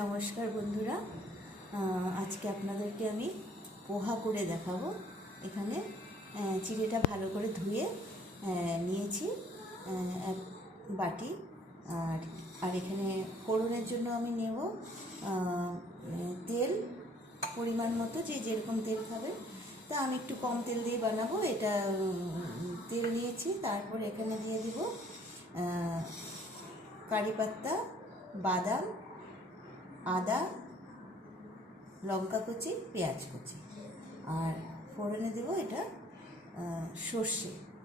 নমস্কার বন্ধুরা, আজকে আপনাদেরকে আমি পোহা করে দেখাবো। এখানে চিড়েটা ভালো করে ধুয়ে নিয়েছি এক বাটি। আর এখানে ফোড়নের জন্য আমি নেব তেল পরিমাণ মতো, যেরকম তেল খাবে। তা আমি একটু কম তেল দিয়ে বানাবো। এটা তেল নিয়েছি। তারপর এখানে দিয়ে দিব কারি পাত্তা, বাদাম, আদা, লঙ্কা কুচি, পেঁয়াজ কুচি। আর ফোড়নে দেবো এটা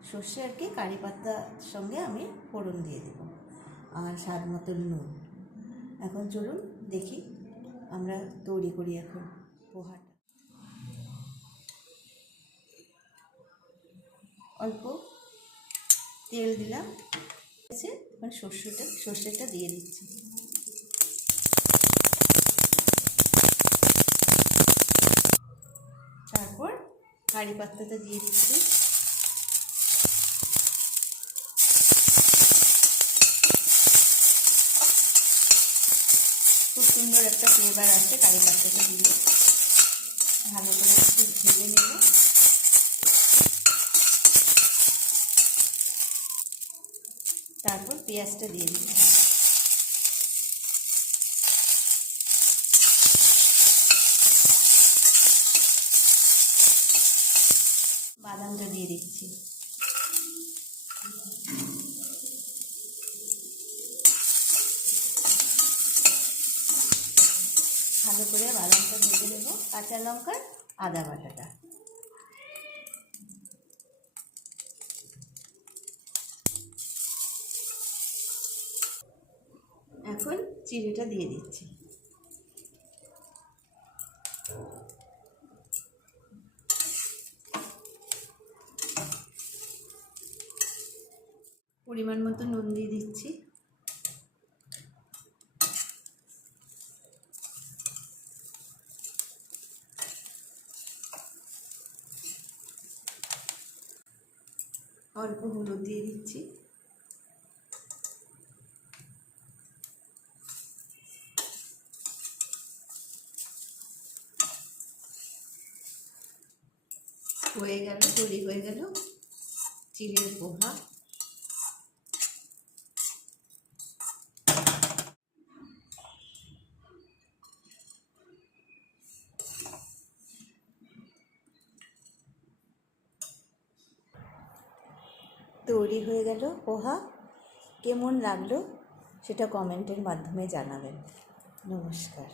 সর্ষে আর কি, কারি পাত্তার সঙ্গে আমি ফোড়ন দিয়ে দেবো। আর স্বাদ মতো নুন। এখন চলুন দেখি আমরা তৈরি করি এখন পোহাটা। অল্প তেল দিলাম, এখন সর্ষেটা দিয়ে দিচ্ছি। তারপর কারি পাত্তাটা দিয়ে দিচ্ছি। খুব সুন্দর একটা ফ্লেভার আসছে কারি পাত্তাটা দিয়ে। ভালো করে একটু ভেজে নেব। তারপর পেঁয়াজটা দিয়ে দিচ্ছি। বাদামটা দিয়ে দিচ্ছি। ভালো করে বাদামটা ভেজে নেব। কাঁচা লঙ্কার আদা বাটাটা। এখন চিড়েটা দিয়ে দিচ্ছি। পরিমাণ মতো নুন দিয়ে দিচ্ছি। অল্প হলুদ দিয়ে দিচ্ছি। তৈরি হয়ে গেল চিড়ের পোহা। তৈরি হয়ে গেল পোহা। কেমন লাগলো সেটা কমেন্টের মাধ্যমে জানাবেন। নমস্কার।